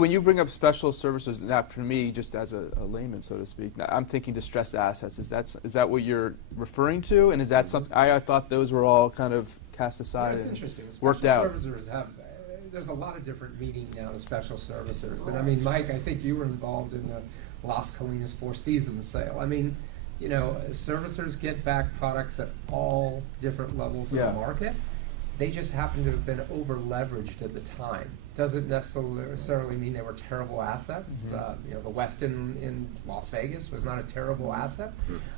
When you bring up special services, not for me, just as a layman, so to speak, I'm thinking distressed assets. Is that what you're referring to? And is that something, I thought those were all kind of cast aside It's and interesting. worked out. Special servicers have, there's a lot of different meaning now to special servicers. And I mean, Mike, I think you were involved in the Las Colinas Four Seasons sale. I mean, you know, servicers get back products at all different levels of the market. They just happen to have been over leveraged at the time. Doesn't necessarily mean they were terrible assets. You know, the Westin in Las Vegas was not a terrible asset.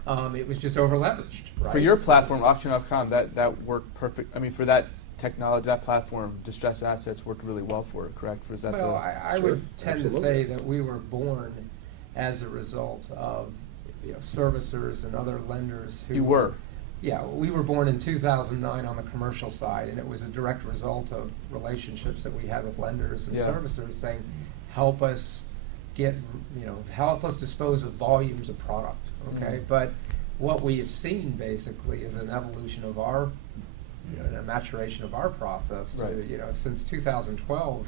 It was just over leveraged. Right? For your platform, auction.com, that worked perfect. I mean, for that technology, that platform, distressed assets worked really well for it, correct? Was that well, I would tend to say that we were born as a result of servicers and other lenders who You were. Yeah, we were born in 2009 on the commercial side, and it was a direct result of relationships that we had with lenders and servicers saying, help us help us dispose of volumes of product, okay? But what we have seen basically is an evolution of our, and a maturation of our process to, since 2012,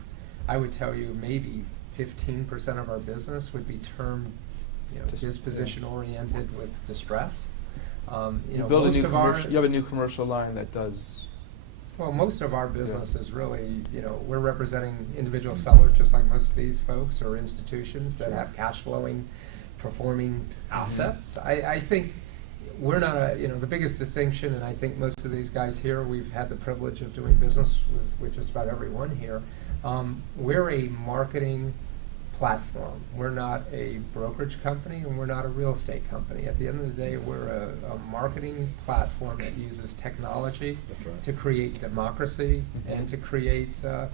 I would tell you maybe 15% of our business would be termed, disposition oriented with distress. You have a new commercial line that does. Well, most of our business is really, we're representing individual sellers, just like most of these folks, or institutions that have cash flowing, performing assets. I think we're not the biggest distinction, and I think most of these guys here, we've had the privilege of doing business with just about everyone here. We're a marketing platform. We're not a brokerage company, and we're not a real estate company. At the end of the day, we're a marketing platform that uses technology to create democracy and to create, I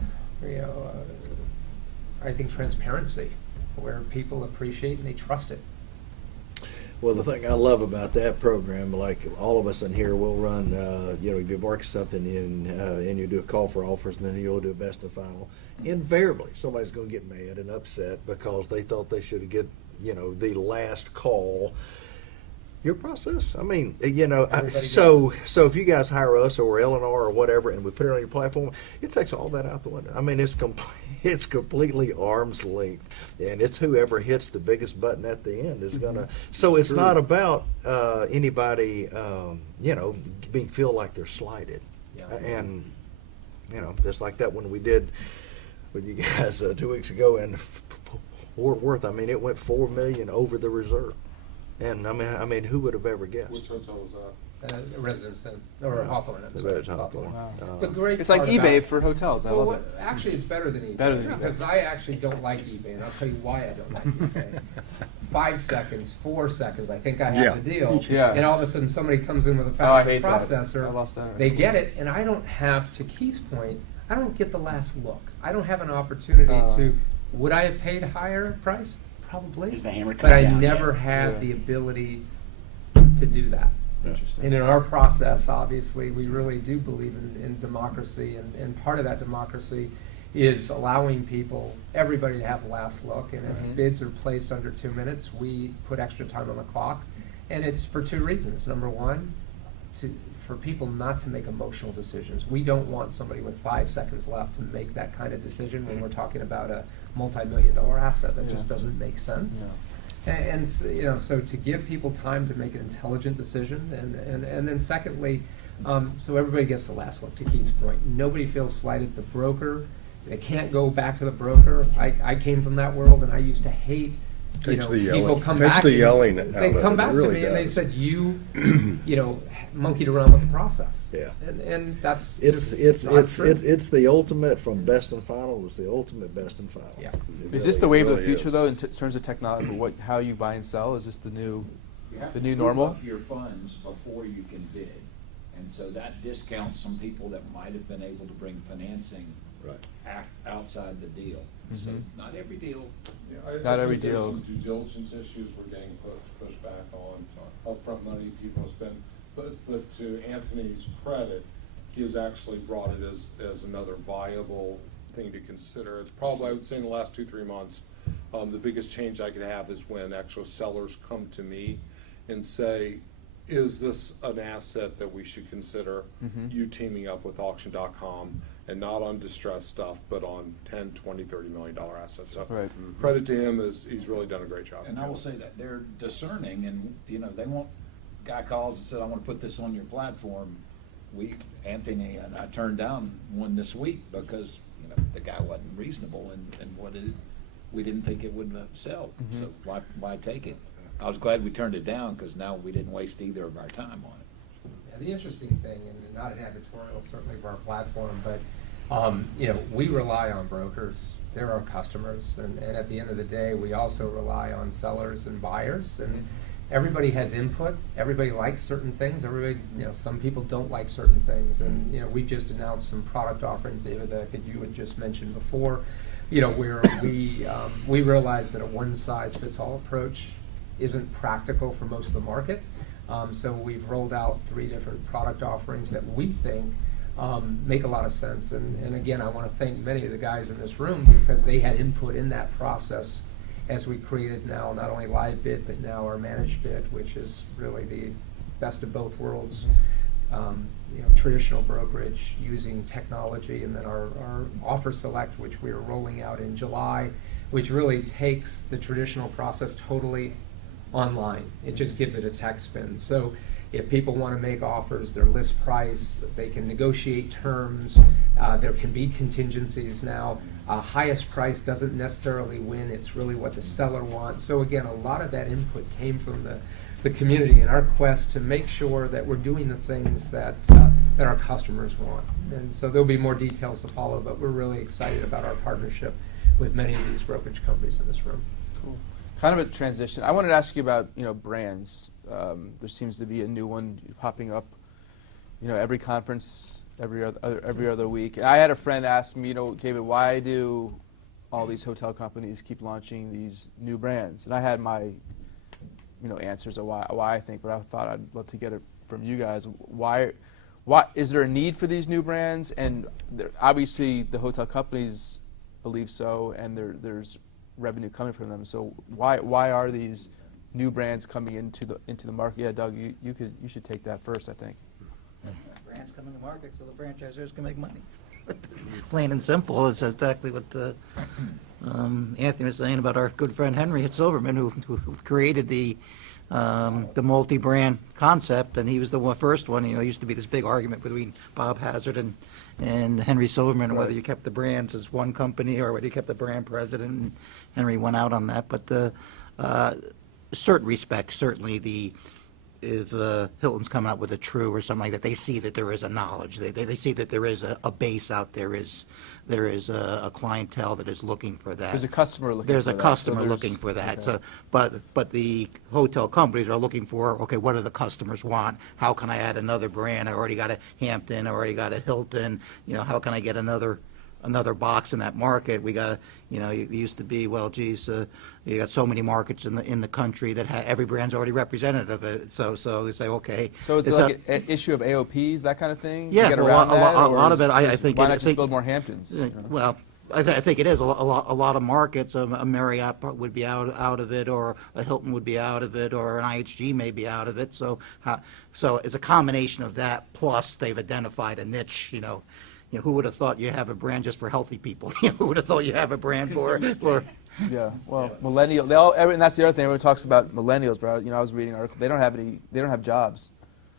think, transparency, where people appreciate and they trust it. Well, the thing I love about that program, like all of us in here, we'll run, you mark something and you do a call for offers, and then you'll do a best and final. Invariably, somebody's going to get mad and upset because they thought they should get, the last call. Your process, I mean, so if you guys hire us or Eleanor or whatever, and we put it on your platform, it takes all that out the window. I mean, it's completely arm's length, and it's whoever hits the biggest button at the end is gonna. So it's not about anybody, feel like they're slighted, and just like that when we did with you guys 2 weeks ago in Fort Worth. I mean, it went $4 million over the reserve. And I mean, who would have ever guessed? Which hotel was that? Residence Inn, or Hawthorne. Hawthorne. Wow. The great It's like part eBay about, for hotels. I love it. Actually, it's better than eBay. Better than eBay. Because I actually don't like eBay, and I'll tell you why I don't like eBay. 5 seconds, 4 seconds, I think I have the deal. Yeah. And all of a sudden somebody comes in with a I faster hate processor. that. I lost that. They get it, and I don't have, to Keith's point, I don't get the last look. I don't have an opportunity to, would I have paid a higher price? Probably. Is the hammer But I coming down never yet? had the ability to do that. Interesting. And in our process, obviously, we really do believe in democracy, and part of that democracy is allowing people, everybody to have the last look, and if bids are placed under 2 minutes, we put extra time on the clock, and it's for 2 reasons. Number one, for people not to make emotional decisions. We don't want somebody with 5 seconds left to make that kind of decision when we're talking about a multi-million-dollar asset. That just doesn't make sense. Yeah. And so to give people time to make an intelligent decision, and then secondly, so everybody gets the last look. To Keith's point, nobody feels slighted. The broker, they can't go back to the broker. I came from that world, and I used to hate. People come back. the yelling out They of come it. back It really to me and they does. said, you monkeyed around with the process. Yeah. And that's It's not true. it's the ultimate from best and final. It's the ultimate best and final. Yeah. Is this the wave of the really future, is. though, in terms of technology? How you buy and sell? Is this the new? You have The to new prove normal? up your funds before you can bid. And so that discounts some people that might have been able to bring financing Right. outside the deal. So not every deal. Not every deal. There's some due diligence issues we're getting pushed back on, upfront money people spend. But to Anthony's credit, he has actually brought it as another viable thing to consider. It's probably, I would say, in the last 2-3 months, the biggest change I could have is when actual sellers come to me and say, is this an asset that we should consider you teaming up with auction.com and not on distressed stuff, but on 10, 20, $30 million assets. So Right. credit to him, he's really done a great job. And I will say that they're discerning, and, they want, guy calls and said, I want to put this on your platform. Anthony and I turned down one this week because, the guy wasn't reasonable and we didn't think it would sell. Mhm. So why take it? I was glad we turned it down because now we didn't waste either of our time on it. Yeah, the interesting thing, and not an editorial certainly for our platform, but, we rely on brokers. They're our customers, and at the end of the day, we also rely on sellers and buyers, and everybody has input. Everybody likes certain things. Everybody, some people don't like certain things, and, we just announced some product offerings, David, that you had just mentioned before, where we realize that a one-size-fits-all approach isn't practical for most of the market. So we've rolled out 3 different product offerings that we think make a lot of sense. And again, I want to thank many of the guys in this room because they had input in that process as we created now not only live bid, but now our managed bid, which is really the best of both worlds. Traditional brokerage using technology, and then our Offer Select, which we are rolling out in July, which really takes the traditional process totally online. It just gives it a tech spin. So if people want to make offers, their list price, they can negotiate terms. There can be contingencies now. Highest price doesn't necessarily win. It's really what the seller wants. So again, a lot of that input came from the community in our quest to make sure that we're doing the things that our customers want. And so there'll be more details to follow, but we're really excited about our partnership with many of these brokerage companies in this room. Cool. Kind of a transition. I wanted to ask you about brands. There seems to be a new one popping up. Every conference, every other week. And I had a friend ask me, David, why do all these hotel companies keep launching these new brands? And I had my answers of why I think, but I thought I'd love to get it from you guys. Why is there a need for these new brands? And obviously the hotel companies believe so, and there's revenue coming from them. So why are these new brands coming into the market? Yeah, Doug, you should take that first, I think. Brands come in the market so the franchisors can make money. Plain and simple. It's exactly what Anthony was saying about our good friend Henry Silverman, who created the multi-brand concept, and he was the first one. There used to be this big argument between Bob Hazard and Henry Silverman, whether you kept the brands as one company or whether you kept the brand president. And Henry went out on that, but certain respects, certainly if Hilton's coming out with a True or something like that, they see that there is a knowledge. They see that there is a base out there. There is a clientele that is looking for that. There's a customer looking There's for a that. customer So looking for that. okay. So, but the hotel companies are looking for, okay, what do the customers want? How can I add another brand? I already got a Hampton, I already got a Hilton. How can I get another box in that market? We got, it used to be, well, geez, you got so many markets in the country that every brand's already representative of it. So they say, okay. So it's like an issue of AOPs, that kind of thing? Yeah, to get well, around that, a or lot of is it, I just think. Why I not just think- build more Hamptons? Well, I think it is a lot of markets. A Marriott would be out of it, or a Hilton would be out of it, or an IHG may be out of it. So it's a combination of that. Plus, they've identified a niche. Who would have thought you have a brand just for healthy people? Who would have thought you have a brand for? Yeah, well, millennial. And that's the other thing. Everyone talks about millennials, bro. I was reading an article. They don't have jobs.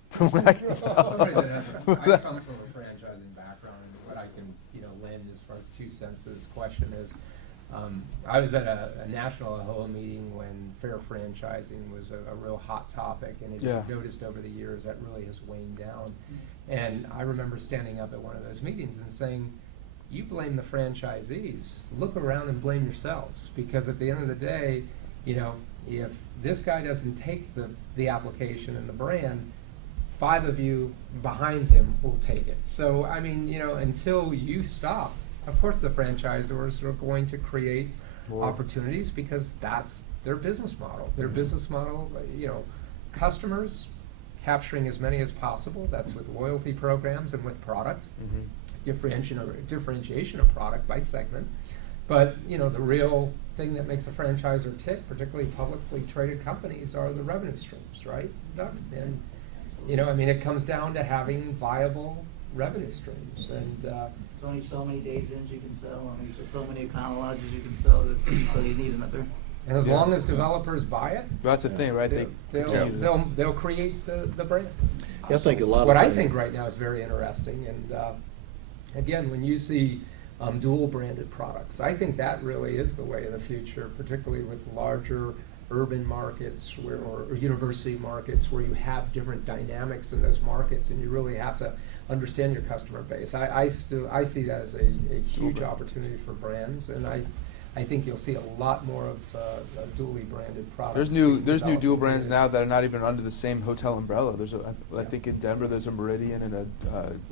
From what I can tell. Somebody that I come from a franchising background, and what I can, lend as far as 2 cents to this question is, I was at a national AHOA meeting when fair franchising was a real hot topic, and as Yeah. you've noticed over the years, that really has waned down. And I remember standing up at one of those meetings and saying, you blame the franchisees, look around and blame yourselves, because at the end of the day, if this guy doesn't take the application and the brand, 5 of you behind him will take it. So, until you stop, of course the franchisors are going to create opportunities because that's their business model. Their business model, customers, capturing as many as possible. That's with loyalty programs and with product. Differentiation of product by segment. But, the real thing that makes a franchisor tick, particularly publicly traded companies, are the revenue streams, right, Doug? And, it comes down to having viable revenue streams. And There's only so many days inns you can sell, only so many Econo Lodges you can sell, so you need another. And as long as developers buy it, That's the thing, right? I think continue to- they'll create the brands. I think a lot of What I things- think right now is very interesting, and again, when you see dual branded products, I think that really is the way of the future, particularly with larger urban markets or university markets where you have different dynamics in those markets, and you really have to understand your customer base. I see that as a huge opportunity for brands, and I think you'll see a lot more of dually branded products. There's being new developed dual and brands created. now that are not even under the same hotel umbrella. I think in Denver there's a Meridian and a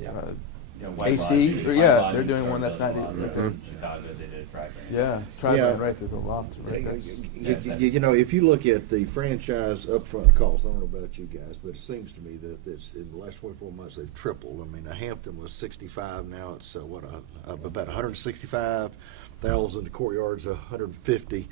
Yeah. White AC, Lodge- or White yeah, Lodge they're doing serves one that's us not a lot. even- They're they're- from Chicago, they did Friday. yeah, try Yeah. right through the loft. Right? That's, You know, if you look at the franchise upfront cost, I don't know about you guys, but it seems to me that this, in the last 24 months, they've tripled. I mean, Hampton was 65, now it's about 165,000. The Courtyard's 150.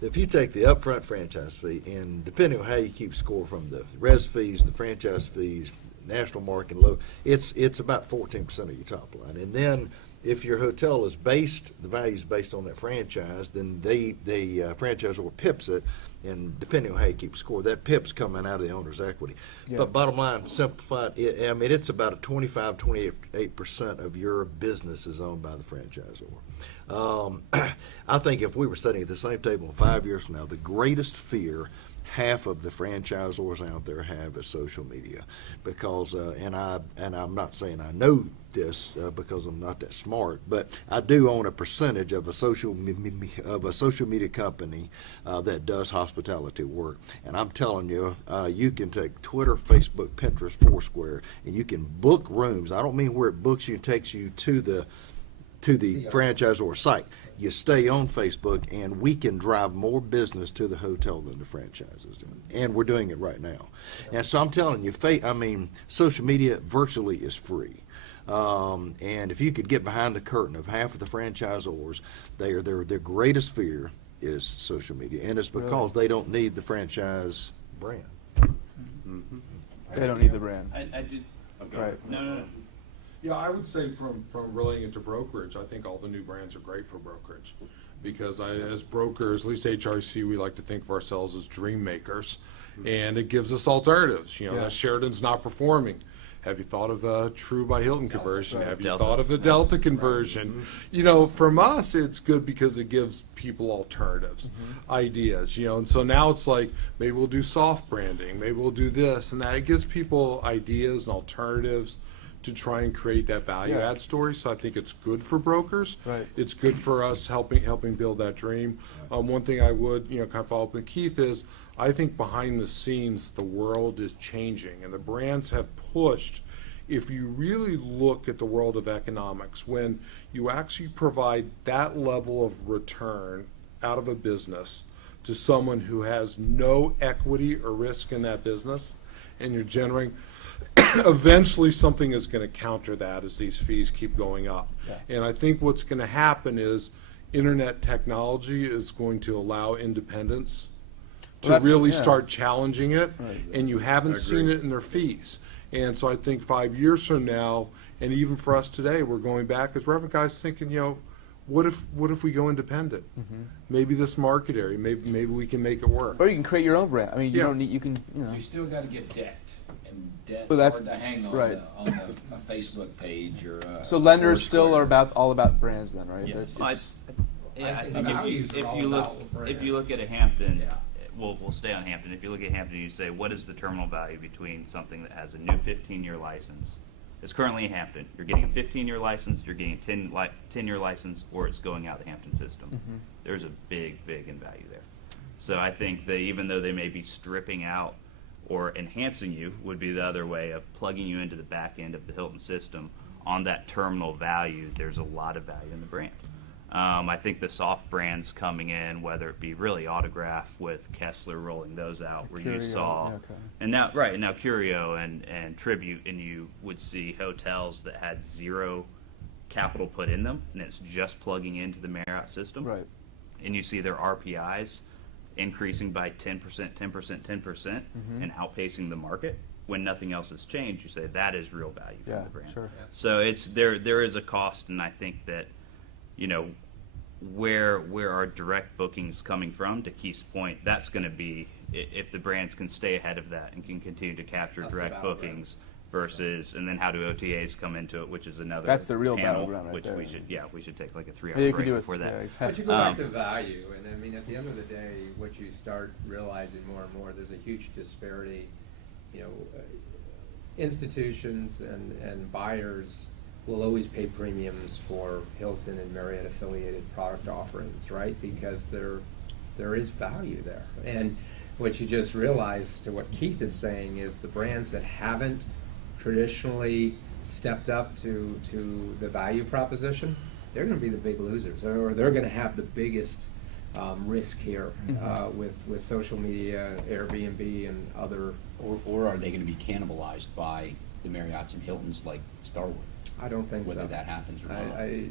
If you take the upfront franchise fee, and depending on how you keep score from the res fees, the franchise fees, national market low, it's about 14% of your top line. And then if your hotel is based, the value is based on that franchise, then the franchisor pips it, and depending on how you keep score, that pip's coming out of the owner's equity. Yeah. But bottom line, simplified, I mean, it's about a 28% of your business is owned by the franchisor. I think if we were sitting at the same table 5 years from now, the greatest fear half of the franchisors out there have is social media, because and I'm not saying I know this because I'm not that smart, but I do own a percentage of a social media company that does hospitality work, and I'm telling you, you can take Twitter, Facebook, Pinterest, Foursquare, and you can book rooms. I don't mean where it books you and takes you to the franchisor site. You stay on Facebook, and we can drive more business to the hotel than the franchises do. And we're doing it right now. And so I'm telling you, social media virtually is free. And if you could get behind the curtain of half of the franchisors, their greatest fear is social media. And it's because they don't need the franchise brand. they don't need the brand. I did. Okay. Right. No. Yeah, I would say from relating it to brokerage, I think all the new brands are great for brokerage. Because as brokers, at least HRC, we like to think of ourselves as dream makers. And it gives us alternatives. You know, Yeah. that Sheraton's not performing. Have you thought of a True by Hilton conversion? right. Have you Delta. thought of a Delta conversion? You know, from us, it's good because it gives people alternatives, ideas, you know. And so now it's like, maybe we'll do soft branding, maybe we'll do this and that. It gives people ideas and alternatives to try and create that value Yeah. add story. So I think it's good for brokers. Right. It's good for us helping build that dream. One thing I would, kind of follow up with Keith is, I think behind the scenes, the world is changing, and the brands have pushed. If you really look at the world of economics, when you actually provide that level of return out of a business to someone who has no equity or risk in that business, and you're generating, eventually something is going to counter that as these fees keep going up. Yeah. And I think what's going to happen is internet technology is going to allow independence to Well, that's- really yeah. start challenging it, Right. and you haven't seen it in their fees. And so I think 5 years from now, and even for us today, we're going back as Reverend guys thinking, what if we go independent? Maybe this market area, maybe we can make it work. Or you can create your own brand. I mean, you Yeah. don't need. You can. You know. You still gotta get debt, and debt's Well, that's- hard to hang on, right. on a Facebook page or a So lenders still Foursquare. are all about brands then, right? Yes. That's- Yeah, I I think think values if are all you look about if you brands. look at a Hampton, Yeah. we'll stay on Hampton. If you look at Hampton, you say what is the terminal value between something that has a new 15-year license? It's currently in Hampton. You're getting a 15-year license, you're getting a 10-year license, or it's going out the Hampton system. There's a big in value there. So I think that even though they may be stripping out or enhancing you, would be the other way of plugging you into the back end of the Hilton system on that terminal value, there's a lot of value in the brand. I think the soft brands coming in, whether it be really Autograph with Kessler rolling those out, where you Curio, saw, yeah, okay. and now Curio and Tribute, and you would see hotels that had zero capital put in them, and it's just plugging into the Marriott system, Right. and you see their RPIs increasing by 10%, 10%, 10%, and outpacing the market. when nothing else has changed, you say that is real value from Yeah, the brand. sure. So it's there is a cost, and I think that, you know, where our direct bookings coming from, to Keith's point, that's going to be if the brands can stay ahead of that and can continue to capture That's the direct battleground. bookings versus, and then how do OTAs come into it, which is another That's the real panel, battleground right which there. we should take like a 3-hour Yeah, you break could do it before that. Yeah, But exactly. you go back Um, to value, and I mean, at the end of the day, what you start realizing more and more, there's a huge disparity. You know, institutions and buyers will always pay premiums for Hilton and Marriott affiliated product offerings, right? Because there is value there. And what you just realized, to what Keith is saying, is the brands that haven't traditionally stepped up to the value proposition, they're gonna be the big losers, or they're gonna have the biggest risk here with social media, Airbnb, and other. Or are they gonna be cannibalized by the Marriotts and Hiltons like Starwood? I don't think so. Whether that happens or not. I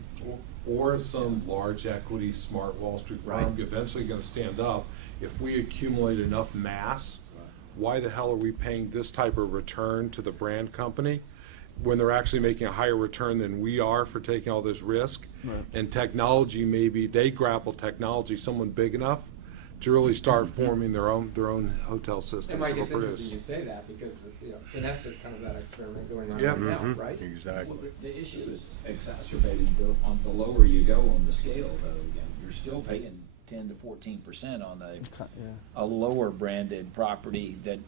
Or some large equity, smart Wall Street firm Right. eventually gonna stand up. If we accumulate enough mass, why the hell are we paying this type of return to the brand company when they're actually making a higher return than we are for taking all this risk? Right. And technology, maybe they grapple technology, someone big enough to really start forming their own hotel It systems might to get produce. interesting you say that, because, you know, Synesta's kind of that experiment going on Yeah. right now, right? Exactly. Well, the issue is exacerbated on the lower you go on the scale, though. Again, you're still paying 10 to 14% on Yeah. a lower branded property that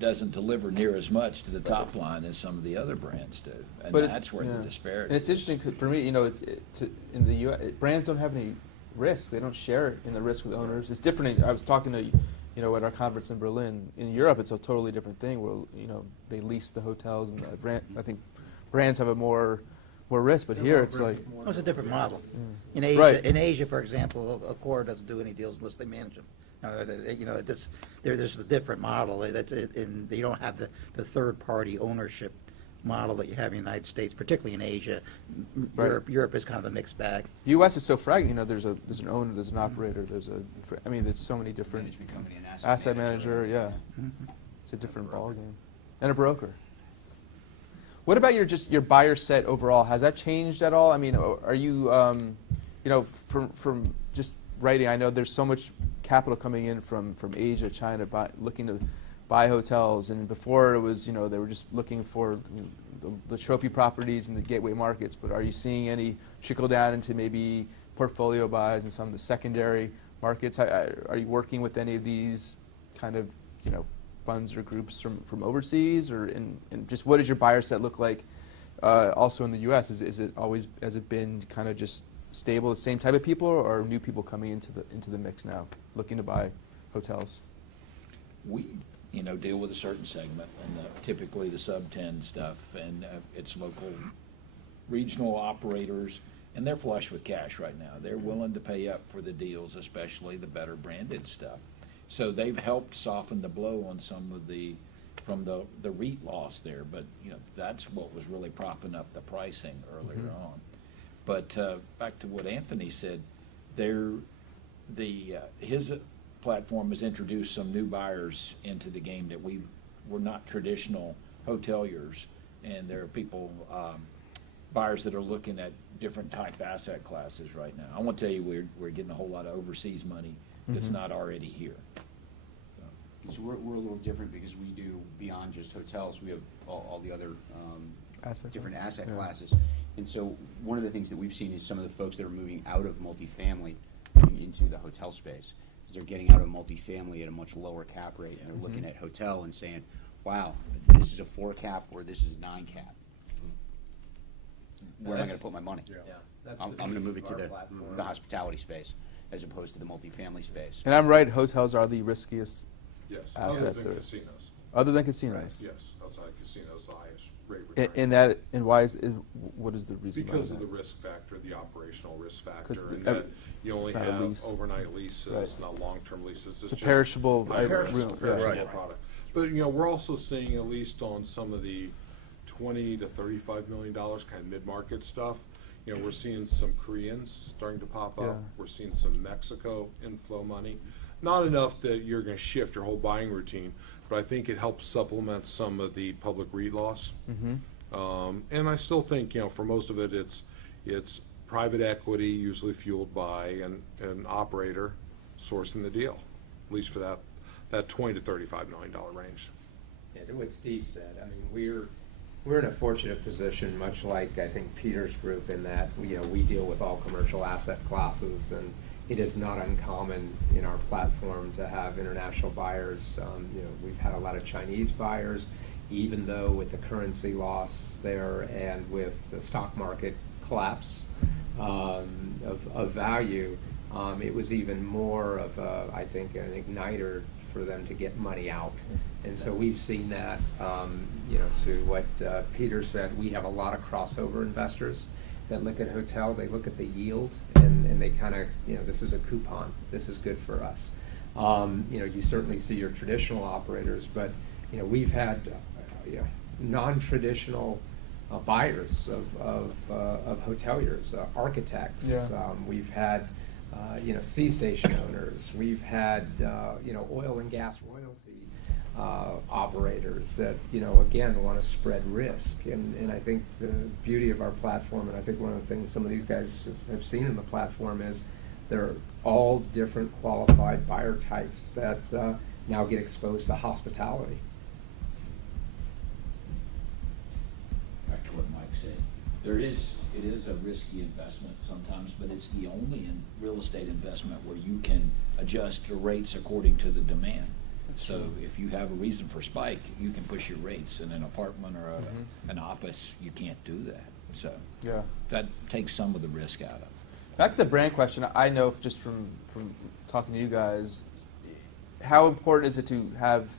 doesn't deliver near as much to the top line as some of the other brands do, and But that's where the yeah. disparity. And it's is. interesting 'cause for me, you know, in the U.S., brands don't have any risk. They don't share in the risk with owners. It's different. I was talking to, you know, at our conference in Berlin. In Europe, it's a totally different thing. Where, you know, they lease the hotels, and the brand. I think brands have a more risk. But here, it's like, Well, it's a different model. Mm. In Asia, Right. For example, Accor doesn't do any deals unless they manage them. You know, there's a different model. And you don't have the third-party ownership model that you have in the United States, particularly in Asia. Right. Europe is kind of a mixed bag. U.S. is so fragmented. You know, there's an owner, there's an operator, there's so many different Management company and asset manager. Yeah, it's a different ballgame, and a broker. What about your buyer set overall? Has that changed at all? I mean, are you, you know, from just writing? I know there's so much capital coming in from Asia, China, looking to buy hotels, and before it was, you know, they were just looking for the trophy properties in the gateway markets. But are you seeing any trickle down into maybe portfolio buys in some of the secondary markets? Are you working with any of these kind of, you know, funds or groups from overseas, or and just what does your buyer set look like? Also in the U.S., has it been kind of just stable, the same type of people, or are new people coming into the mix now, looking to buy hotels? We, you know, deal with a certain segment, and typically the sub-10 stuff, and it's local regional operators, and they're flush with cash right now. They're willing to pay up for the deals, especially the better branded stuff. So they've helped soften the blow on some of from the REIT loss there, but, you know, that's what was really propping up the pricing earlier on. But back to what Anthony said, his platform has introduced some new buyers into the game that were not traditional hoteliers, and there are people, buyers that are looking at different type asset classes right now. I want to tell you, we're getting a whole lot of overseas money that's not already here. So we're a little different because we do beyond just hotels. We have all the other different asset classes. And so one of the things that we've seen is some of the folks that are moving out of multifamily into the hotel space. Because they're getting out of multifamily at a much lower cap rate, and they're looking at hotel and saying, wow, this is a 4 cap or this is 9 cap. Where am I going to put my money? I'm going to move it to the hospitality space as opposed to the multifamily space. And I'm right, hotels are the riskiest Yes, asset other than there. casinos. Other than casinos. Yes, outside casinos, the highest rate return. And what is the reason Because behind of the that? risk factor, the operational risk 'Cause factor, and the- that you only it's not a have lease. overnight leases, Right. not long-term leases. It's a perishable It's a item, perishable, real- yeah. perishable Right. product. But, you know, we're also seeing, at least on some of the $20 to $35 million kind of mid-market stuff, you know, we're seeing some Koreans starting to pop up. Yeah. We're seeing some Mexico inflow money. Not enough that you're gonna shift your whole buying routine, but I think it helps supplement some of the public REIT loss. And I still think, for most of it, it's private equity, usually fueled by an operator sourcing the deal, at least for that $20 to $35 million range. Yeah, to what Steve said, I mean, we're in a fortunate position, much like I think Peter's group, in that we deal with all commercial asset classes, and it is not uncommon in our platform to have international buyers. We've had a lot of Chinese buyers, even though with the currency loss there and with the stock market collapse of value, it was even more of I think, an igniter for them to get money out. And so we've seen that, to what Peter said, we have a lot of crossover investors that look at hotel, they look at the yield, and they kind of, this is a coupon, this is good for us. You certainly see your traditional operators, but, we've had non-traditional buyers of hoteliers, architects. Yeah. We've had, sea station owners. We've had, oil and gas royalty operators that, again, want to spread risk. And I think the beauty of our platform, and I think one of the things some of these guys have seen in the platform, is they're all different qualified buyer types that now get exposed to hospitality. Back to what Mike said, it is a risky investment sometimes, but it's the only real estate investment where you can adjust your rates according to the demand. So if you have a reason for spike, you can push your rates. In an apartment or an office, you can't do that. So Yeah. that takes some of the risk out of it. Back to the brand question, I know just from talking to you guys, how important is it to have,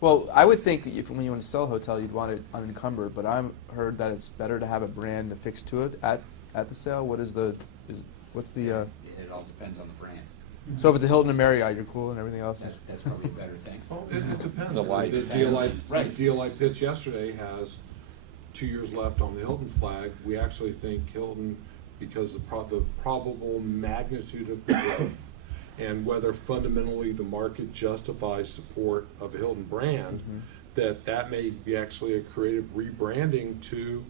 well, I would think when you want to sell a hotel, you'd want it unencumbered, but I've heard that it's better to have a brand affixed to it at the sale. What's the It all depends on the brand. so if it's a Hilton and Marriott, you're cool and everything else is, That's probably a better thing. Oh, it depends. The lights, The deal I pitched yesterday has 2 years left on the Hilton flag. We actually think Hilton, because the probable magnitude of the growth and whether fundamentally the market justifies support of a Hilton brand, that may be actually a creative rebranding to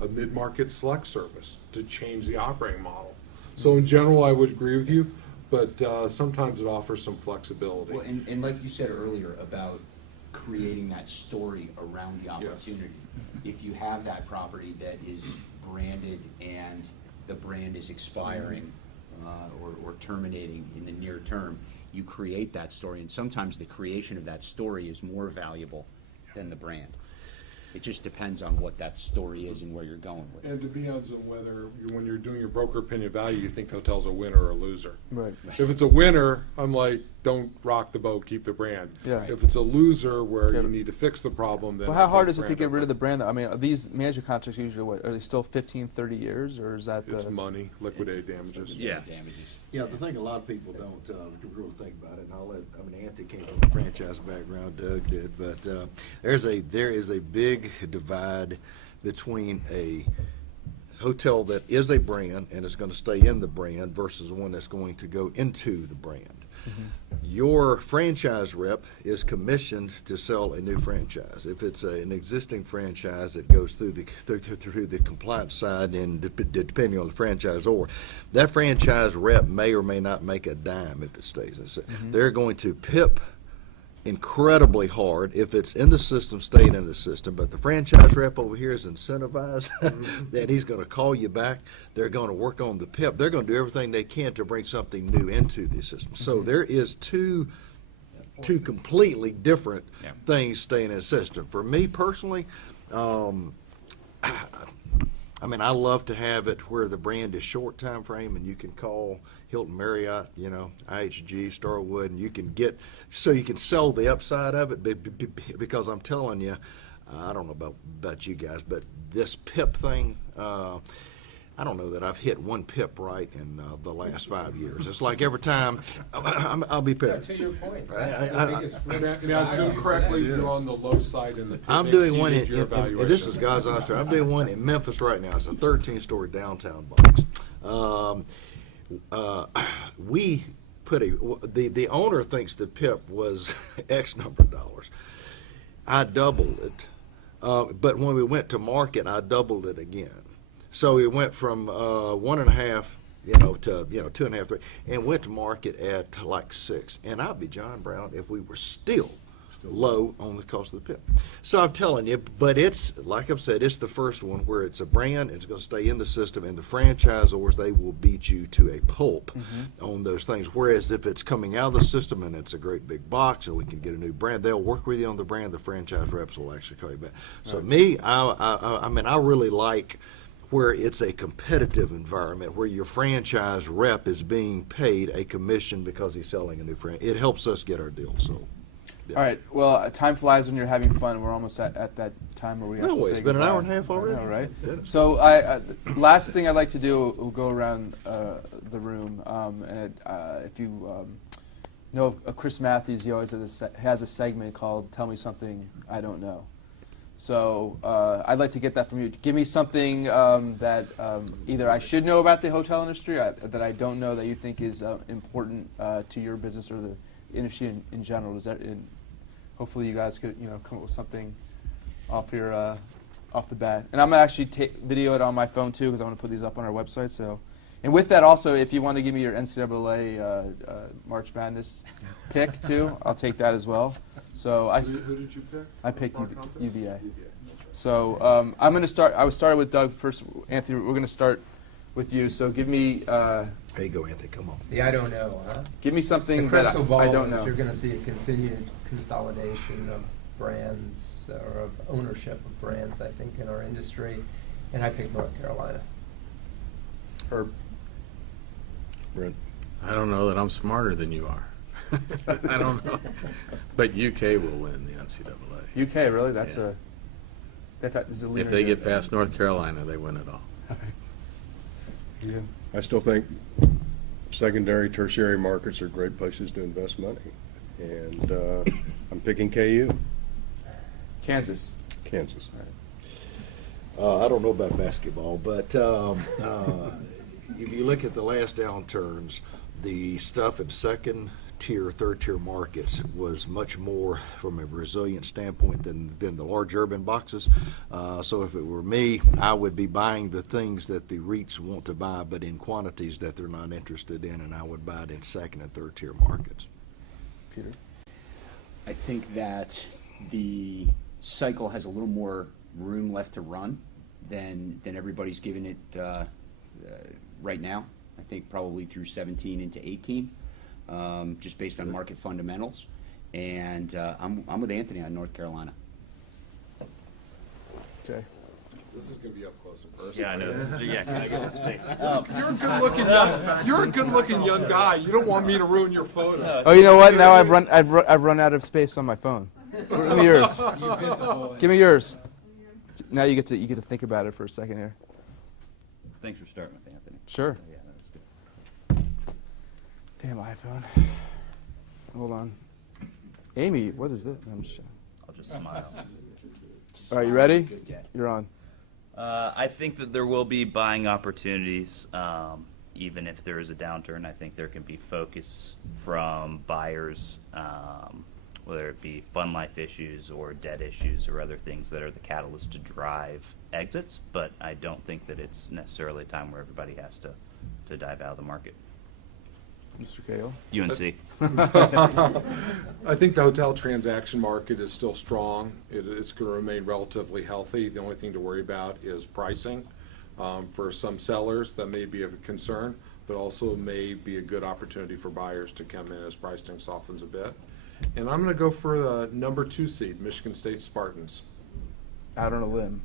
a mid-market select service to change the operating model. So in general, I would agree with you, but sometimes it offers some flexibility. Well, and like you said earlier about creating that story around the opportunity. If you have that property that is branded and the brand is expiring or terminating in the near term, you create that story, and sometimes the creation of that story is more valuable than the brand. It just depends on what that story is and where you're going with it. And it depends on whether, when you're doing your broker opinion value, you think the hotel's a winner or a loser. right. If it's a winner, I'm like, don't rock the boat, keep the brand. Yeah. If it's a loser where Yeah. you need to fix the problem, then. Well, how I hard think is it to brand get rid over. of the brand? I mean, are these management contracts usually what? Are they still 15, 30 years, or is that It's the? money, liquidated damages. Yeah. Damages. Yeah, the thing a lot of people don't really think about it, and Anthony came from a franchise background, Doug did, but there is a big divide between a hotel that is a brand and is going to stay in the brand versus one that's going to go into the brand. Your franchise rep is commissioned to sell a new franchise. If it's an existing franchise that goes through the compliance side, and depending on the franchisor, that franchise rep may or may not make a dime if it stays in. They're going to PIP incredibly hard if it's in the system, staying in the system. But the franchise rep over here is incentivized that he's going to call you back. They're going to work on the PIP. They're going to do everything they can to bring something new into the system. So there is two completely different things staying in the system. For me personally, I love to have it where the brand is short time frame, and you can call Hilton, Marriott, IHG, Starwood, and you can sell the upside of it. Because I'm telling you, I don't know about you guys, but this PIP thing, I don't know that I've hit one PIP right in the last 5 years. It's like every time I'll be Yeah, PIP. to your point, that's the biggest risk. May I assume correctly, you're on the low side in the. I'm doing one exceeded your and this evaluation. is God's honest truth. I'm doing one in Memphis right now. It's a 13-story downtown box. We put the owner thinks the PIP was X number of dollars. I doubled it, but when we went to market, I doubled it again. So it went from 1.5, to 2.5, 3, and went to market at like 6. And I'd be John Brown if we were still low on the cost of the PIP. So I'm telling you, but it's, like I've said, it's the first one where it's a brand, it's going to stay in the system, and the franchisors, they will beat you to a pulp on those things. Whereas if it's coming out of the system and it's a great big box and we can get a new brand, they'll work with you on the brand, the franchise reps will actually call you back. So me, I mean, I really like where it's a competitive environment, where your franchise rep is being paid a commission because he's selling a new franchise. It helps us get our deal, so. Yeah. All right. Well, time flies when you're having fun. We're almost at that time where we have to say It's been an hour and a goodbye. half already. I know, right? Yeah. So, last thing I'd like to do, we'll go around the room, and if you know of Chris Matthews, he always has a segment called "Tell Me Something I Don't Know." So, I'd like to get that from you. Give me something that either I should know about the hotel industry, that I don't know, that you think is important to your business or the industry in general. Does that? Hopefully you guys could, come up with something off the bat. And I'm gonna actually video it on my phone too, because I want to put these up on our website. So, and with that also, if you want to give me your NCAA March Madness pick too, I'll take that as well. So Who did you pick? I picked Our contest? UVA. So I'm gonna start. I was started with Doug first. Anthony, we're gonna start with you. So give me. There you go, Anthony. Come on. The I don't know, huh? Give me something The crystal that ball, I don't is know. you're going to see a continued consolidation of brands or of ownership of brands, I think, in our industry. And I picked North Carolina. Herb. Brent. I don't know that I'm smarter than you are. I don't know. But UK will win the NCAA. UK, really? That's Yeah. is a leader If they here. get past North Carolina, they win it all. Yeah. I still think secondary, tertiary markets are great places to invest money. And I'm picking KU, Kansas. Kansas. I don't know about basketball, but if you look at the last downturns, the stuff in second tier, third tier markets was much more from a resilient standpoint than the large urban boxes. So if it were me, I would be buying the things that the REITs want to buy, but in quantities that they're not interested in, and I would buy it in second and third tier markets. Peter. I think that the cycle has a little more room left to run than everybody's given it right now. I think probably through 17 into 18, just based on market fundamentals. And I'm with Anthony on North Carolina. Okay. This is gonna be up close and personal. Yeah, I know. Yeah, can I get this space? You're a good-looking young guy. You don't want me to ruin your photo. Oh, you know what? Now I've run out of space on my phone. Give me yours. Give me yours. Now you get to think about it for a second here. Thanks for starting with Anthony. Sure. Yeah, that was good. Damn iPhone. Hold on. Amy, what is this? I'm just. I'll just smile. All right, you ready? Good day. You're on. I think that there will be buying opportunities, even if there is a downturn. I think there can be focus from buyers, whether it be fund life issues or debt issues or other things that are the catalyst to drive exits. But I don't think that it's necessarily a time where everybody has to dive out of the market. Mr. Cahill. UNC. I think the hotel transaction market is still strong. It's going to remain relatively healthy. The only thing to worry about is pricing. For some sellers, that may be of a concern, but also may be a good opportunity for buyers to come in as pricing softens a bit. And I'm going to go for the number 2 seed, Michigan State Spartans. Out on a limb.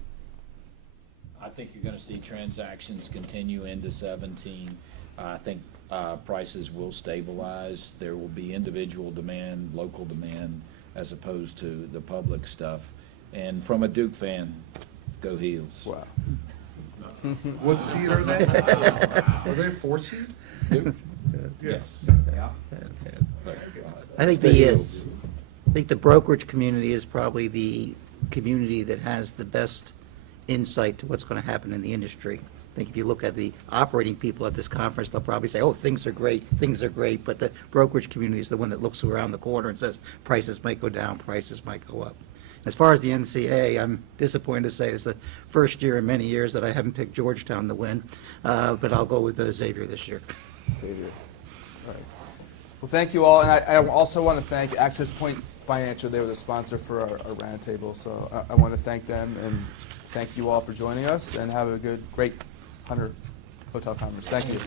I think you're going to see transactions continue into 17. I think prices will stabilize. There will be individual demand, local demand, as opposed to the public stuff. And from a Duke fan, go Heels. Wow. What seed are they? Are they a 4 seed? Duke? Yes. Yeah. I think the brokerage community is probably the community that has the best insight to what's going to happen in the industry. I think if you look at the operating people at this conference, they'll probably say, oh, things are great, but the brokerage community is the one that looks around the corner and says, prices might go down, prices might go up. As far as the NCAA, I'm disappointed to say it's the first year in many years that I haven't picked Georgetown to win, but I'll go with Xavier this year. Xavier. All right. Well, thank you all, and I also want to thank Access Point Financial. They were the sponsor for our roundtable, so I want to thank them, and thank you all for joining us, and have a great Hunter Hotel Conference. Thank you.